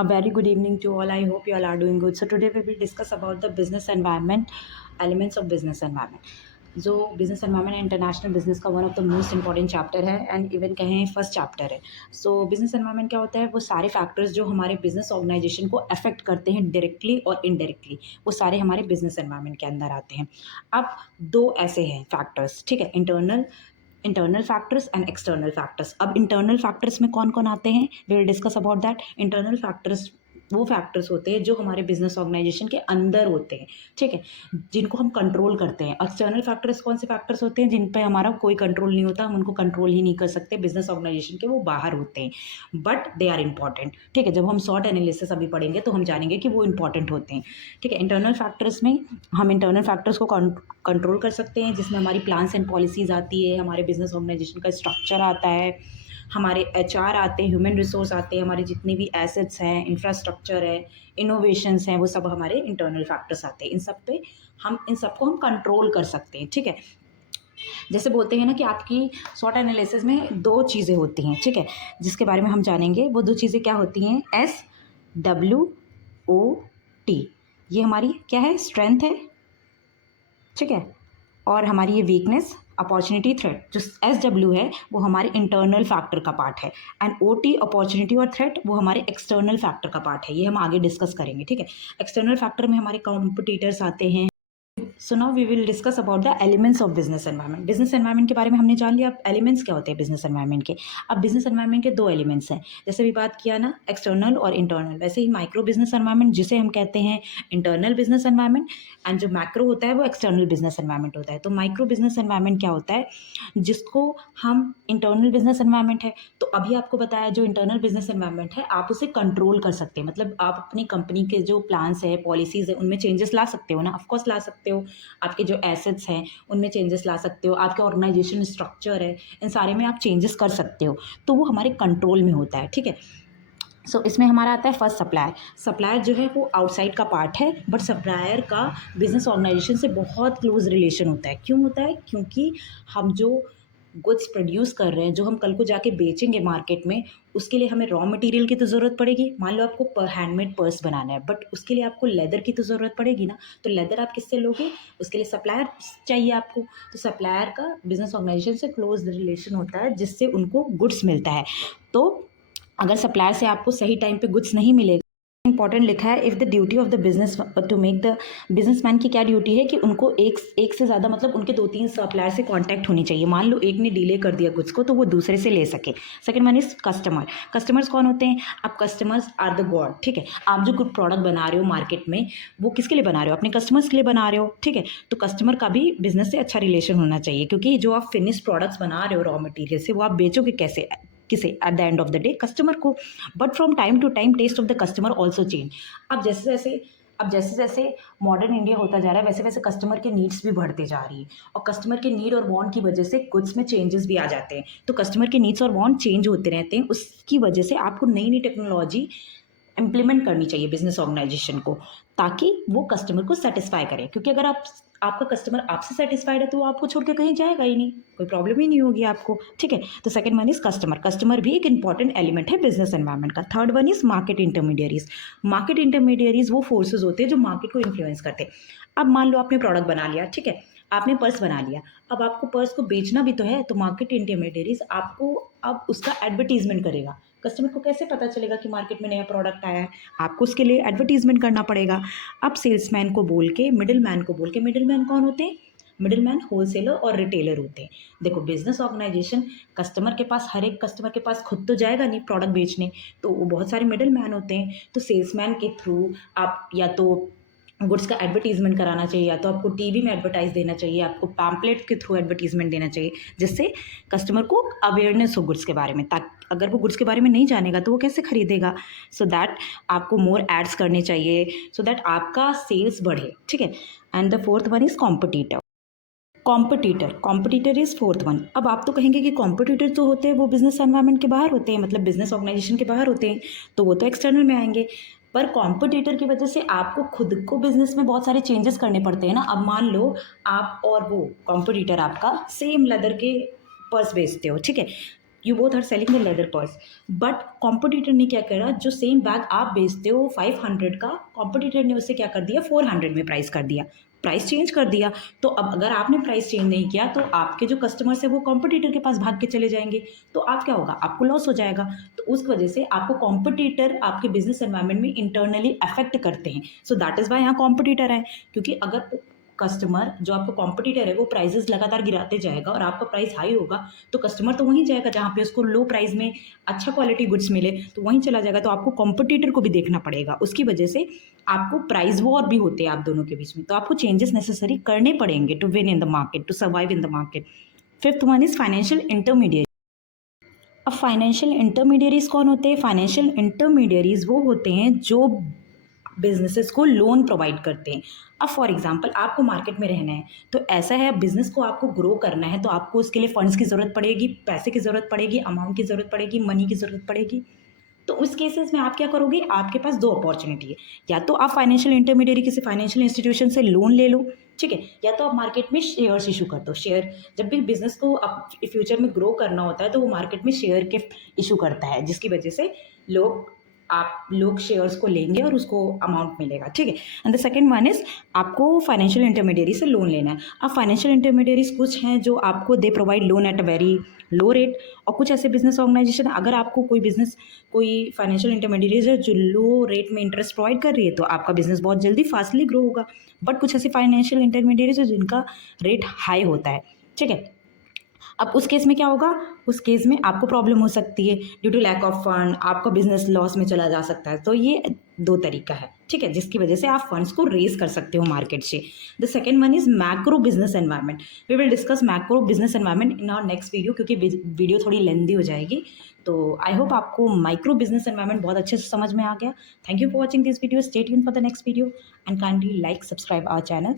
A very good evening to all. I hope you all are doing good. So today we will discuss about the business environment, elements of business environment. जो business environment international business का one of the most important chapter है and even कहें first chapter है. सो business environment क्या होता है? वो सारे फैक्टर्स जो हमारे बिजनेस ऑर्गेनाइजेशन को अफेक्ट करते हैं डायरेक्टली और इनडायरेक्टली, वो सारे हमारे बिजनेस एनवायरनमेंट के अंदर आते हैं. अब दो ऐसे हैं फैक्टर्स, ठीक है, internal factors and external factors. अब इंटरनल फैक्टर्स में कौन कौन आते हैं, we will discuss about that. Internal factors वो फैक्टर्स होते हैं जो हमारे बिजनेस ऑर्गेनाइजेशन के अंदर होते हैं, ठीक है, जिनको हम कंट्रोल करते हैं. एक्सटर्नल फैक्टर्स कौन से फैक्टर्स होते हैं जिन पे हमारा कोई कंट्रोल नहीं होता, हम उनको कंट्रोल ही नहीं कर सकते, बिजनेस ऑर्गेनाइजेशन के वो बाहर होते हैं, बट दे आर इंपॉर्टेंट. ठीक है, जब हम सॉर्ट एनालिसिस अभी पढ़ेंगे तो हम जानेंगे कि वो इंपॉर्टेंट होते हैं. ठीक है, इंटरनल फैक्टर्स में हम इंटरनल फैक्टर्स को कंट्रोल कर सकते हैं, जिसमें हमारी प्लान्स एंड पॉलिसीज़ आती है, हमारे बिजनेस ऑर्गेनाइजेशन का स्ट्रक्चर आता है, हमारे एचआर आते हैं, ह्यूमन रिसोर्स आते हैं, हमारे जितने भी एसेट्स हैं, इंफ्रास्ट्रक्चर है, इनोवेशंस हैं, वो सब हमारे इंटरनल फैक्टर्स आते हैं. इन सबको हम कंट्रोल कर सकते हैं. ठीक है, जैसे बोलते हैं ना कि आपकी सॉट एनालिसिस में दो चीज़ें होती हैं, ठीक है, जिसके बारे में हम जानेंगे. वो दो चीज़ें क्या होती हैं? SWOT. ये हमारी क्या है? स्ट्रेंथ है, ठीक है, और हमारी ये वीकनेस, अपॉर्चुनिटी, थ्रेट. जो SW है वो हमारे इंटरनल फैक्टर का पार्ट है, एंड OT, अपॉर्चुनिटी और थ्रेट, वो हमारे एक्सटर्नल फैक्टर का पार्ट है. ये हम आगे डिस्कस करेंगे. ठीक है, एक्सटर्नल फैक्टर में हमारे कॉम्पिटिटर्स आते हैं. So now we will discuss about the elements of business environment. Business environment के बारे में हमने जान लिया. अब एलिमेंट्स क्या होते हैं बिजनेस एनवायरनमेंट के? अब बिजनेस एनवायरनमेंट के दो एलिमेंट्स हैं, जैसे भी बात किया ना, एक्सटर्नल और इंटरनल. वैसे ही माइक्रो बिजनेस एनवायरनमेंट, जिसे हम कहते हैं इंटरनल बिजनेस एनवायरनमेंट, एंड जो मैक्रो होता है वो एक्सटर्नल बिजनेस एनवायरनमेंट होता है. तो माइक्रो बिजनेस एनवायरनमेंट क्या होता है, जिसको हम इंटरनल बिजनेस एनवायरनमेंट है. तो अभी आपको बताया जो इंटरनल बिजनेस एनवायरनमेंट है, आप उसे कंट्रोल कर सकते हैं. मतलब आप अपनी कंपनी के जो प्लान्स है, पॉलिसीज़ है, उनमें चेंजेस ला सकते हो ना, ऑफकोर्स ला सकते हो. आपके जो एसेट्स हैं उनमें चेंजेस ला सकते हो, आपके ऑर्गेनाइजेशन स्ट्रक्चर है, इन सारे में आप चेंजेस कर सकते हो. तो वो हमारे कंट्रोल में होता है. ठीक है, सो इसमें हमारा आता है फर्स्ट सप्लायर. सप्लायर जो है वो आउटसाइड का पार्ट है, बट सप्लायर का बिजनेस ऑर्गेनाइजेशन से बहुत क्लोज रिलेशन होता है. क्यों होता है? क्योंकि हम जो गुड्स प्रोड्यूस कर रहे हैं, जो हम कल को जाके बेचेंगे मार्केट में, उसके लिए हमें रॉ मटेरियल की तो ज़रूरत पड़ेगी. मान लो आपको हैंडमेड पर्स बनाना है, बट उसके लिए आपको लेदर की तो ज़रूरत पड़ेगी ना. तो लेदर आप किससे लोगे? उसके लिए सप्लायर चाहिए आपको. तो सप्लायर का बिजनेस ऑर्गेनाइजेशन से क्लोज रिलेशन होता है, जिससे उनको गुड्स मिलता है. तो अगर सप्लायर से आपको सही टाइम पे गुड्स नहीं मिलेगा, इंपॉर्टेंट लिखा है, if the duty of the business to make the businessman की क्या ड्यूटी है कि उनको एक से ज़्यादा, मतलब उनके 2-3 सप्लायर से कांटेक्ट होनी चाहिए. मान लो एक ने डिले कर दिया गुड्स को, तो वो दूसरे से ले सके. Second one is customer. Customers कौन होते हैं? आप कस्टमर्स आर द गॉड. ठीक है, आप जो गुड प्रोडक्ट बना रहे हो मार्केट में, वो किसके लिए बना रहे हो? अपने कस्टमर्स के लिए बना रहे हो. ठीक है, तो कस्टमर का भी बिजनेस से अच्छा रिलेशन होना चाहिए, क्योंकि जो आप फिनिश प्रोडक्ट्स बना रहे हो रॉ मटीरियल से, वो आप बेचोगे कैसे? किसे? At the end of the day customer को. But from time to time taste of the customer also change. अब जैसे जैसे मॉडर्न इंडिया होता जा रहा है, वैसे वैसे कस्टमर के नीड्स भी बढ़ते जा रही है, और कस्टमर के नीड और वांट की वजह से गुड्स में चेंजेस भी आ जाते हैं. तो कस्टमर के नीड्स और वांट चेंज होते रहते हैं, उसकी वजह से आपको नई नई टेक्नोलॉजी इम्प्लीमेंट करनी चाहिए बिजनेस ऑर्गेनाइजेशन को, ताकि वो कस्टमर को सेटिस्फाई करे. क्योंकि अगर आपका कस्टमर आपसे सेटिस्फाइड है, तो वो आपको छोड़ के कहीं जाएगा ही नहीं, कोई प्रॉब्लम ही नहीं होगी आपको. ठीक है, तो second one is customer. Customer भी एक इंपॉर्टेंट एलिमेंट है बिजनेस एनवायरनमेंट का. Third one is market intermediaries. Market intermediaries वो फोर्सेज होते हैं जो मार्केट को इन्फ्लुएंस करते हैं. अब मान लो आपने प्रोडक्ट बना लिया, ठीक है, आपने पर्स बना लिया, अब आपको पर्स को बेचना भी तो है, तो मार्केट इंटरमीडियरीज आपको अब उसका एडवर्टीजमेंट करेगा. कस्टमर को कैसे पता चलेगा कि मार्केट में नया प्रोडक्ट आया है? आपको उसके लिए एडवर्टीजमेंट करना पड़ेगा. अब सेल्समैन को बोल के, मिडिल मैन को बोल के, मिडिल मैन कौन होते हैं? मिडिल मैन होलसेलर और रिटेलर होते हैं. देखो, बिजनेस ऑर्गेनाइजेशन कस्टमर के पास, हर एक कस्टमर के पास खुद तो जाएगा नहीं प्रोडक्ट बेचने, तो वो बहुत सारे मिडिल मैन होते हैं. तो सेल्समैन के थ्रू आप या तो गुड्स का एडवर्टीजमेंट कराना चाहिए, या तो आपको टीवी में एडवर्टाइज देना चाहिए, आपको पैम्पलेट के थ्रू एडवर्टीजमेंट देना चाहिए, जिससे कस्टमर को अवेयरनेस हो गुड्स के बारे में. ताकि अगर वो गुड्स के बारे में नहीं जानेगा तो वो कैसे खरीदेगा? सो दैट आपको मोर एड्स करने चाहिए, सो दैट आपका सेल्स बढ़े. ठीक है, and the fourth one is competitor. Competitor is fourth one. अब आप तो कहेंगे कि कॉम्पिटिटर तो होते हैं वो बिजनेस एनवायरनमेंट के बाहर होते हैं, मतलब बिजनेस ऑर्गेनाइजेशन के बाहर होते हैं, तो वो तो एक्सटर्नल में आएंगे. पर कॉम्पिटिटर की वजह से आपको खुद को बिजनेस में बहुत सारे चेंजेस करने पड़ते हैं ना. अब मान लो आप और वो कॉम्पिटिटर आपका सेम लेदर के पर्स बेचते हो, ठीक है, you both are selling the leather purse, but competitor ने क्या करा, जो सेम बैग आप बेचते हो 500 का, कॉम्पिटिटर ने उसे क्या कर दिया 400 में प्राइस कर दिया, प्राइस चेंज कर दिया। तो अब अगर आपने प्राइस चेंज नहीं किया तो आपके जो कस्टमर्स है वो कॉम्पिटिटर के पास भाग के चले जाएंगे, तो आप क्या होगा, आपको लॉस हो जाएगा। तो उस वजह से आपको कॉम्पिटिटर आपके बिजनेस एनवायरनमेंट में इंटरनली अफेक्ट करते हैं। सो दैट इज़ वाई यहाँ कॉम्पिटिटर है, क्योंकि अगर कस्टमर जो आपका कॉम्पिटिटर है वो प्राइजेस लगातार गिराते जाएगा और आपका प्राइस हाई होगा, तो कस्टमर तो वहीं जाएगा जहाँ पे उसको लो प्राइस में अच्छा क्वालिटी गुड्स मिले, तो वहीं चला जाएगा। तो आपको कॉम्पिटिटर को भी देखना पड़ेगा, उसकी वजह से आपको प्राइस वॉर भी होते हैं आप दोनों के बीच में, तो आपको चेंजेस नेसेसरी करने पड़ेंगे to win in the market, to survive in the market. Fifth one is financial intermediate. अब फाइनेंशियल इंटरमीडियरीज कौन होते हैं? फाइनेंशियल इंटरमीडियरीज वो होते हैं जो बिजनेसेस को लोन प्रोवाइड करते हैं। अब फॉर एग्जांपल आपको मार्केट में रहना है, तो ऐसा है बिजनेस को आपको ग्रो करना है, तो आपको उसके लिए फंड्स की ज़रूरत पड़ेगी, पैसे की ज़रूरत पड़ेगी, अमाउंट की ज़रूरत पड़ेगी, मनी की ज़रूरत पड़ेगी। तो उस केसेस में आप क्या करोगे, आपके पास दो अपॉर्चुनिटी है, या तो आप फाइनेंशियल इंटरमीडियरी किसी फाइनेंशियल इंस्टीट्यूशन से लोन ले लो, ठीक है, या तो आप मार्केट में शेयर्स इशू कर दो। शेयर, जब भी बिजनेस को आप फ्यूचर में ग्रो करना होता है तो वो मार्केट में शेयर के इशू करता है, जिसकी वजह से लोग शेयर्स को लेंगे और उसको अमाउंट मिलेगा, ठीक है। And the second one is आपको फाइनेंशियल इंटरमीडियरी से लोन लेना है। अब फाइनेंशियल इंटरमीडियरीज कुछ हैं जो आपको they provide loan at a very low rate, और कुछ ऐसे बिजनेस ऑर्गेनाइजेशन, अगर आपको कोई फाइनेंशियल इंटरमीडियरीज है जो लो रेट में इंटरेस्ट प्रोवाइड कर रही है, तो आपका बिजनेस बहुत जल्दी फास्टली ग्रो होगा। बट कुछ ऐसे फाइनेंशियल इंटरमीडियरीज है जिनका रेट हाई होता है, ठीक है। अब उस केस में क्या होगा, उस केस में आपको प्रॉब्लम हो सकती है due to lack of fund, आपका बिजनेस लॉस में चला जा सकता है। तो ये दो तरीका है, ठीक है, जिसकी वजह से आप फंड्स को रेज कर सकते हो मार्केट से। The second one is macro business environment. We will discuss macro business environment in our next video, क्योंकि वीडियो थोड़ी लेंदी हो जाएगी। तो आई होप आपको माइक्रो बिजनेस एनवायरनमेंट बहुत अच्छे से समझ में आ गया। Thank you for watching this video, stay tuned for the next video and kindly like subscribe our channel.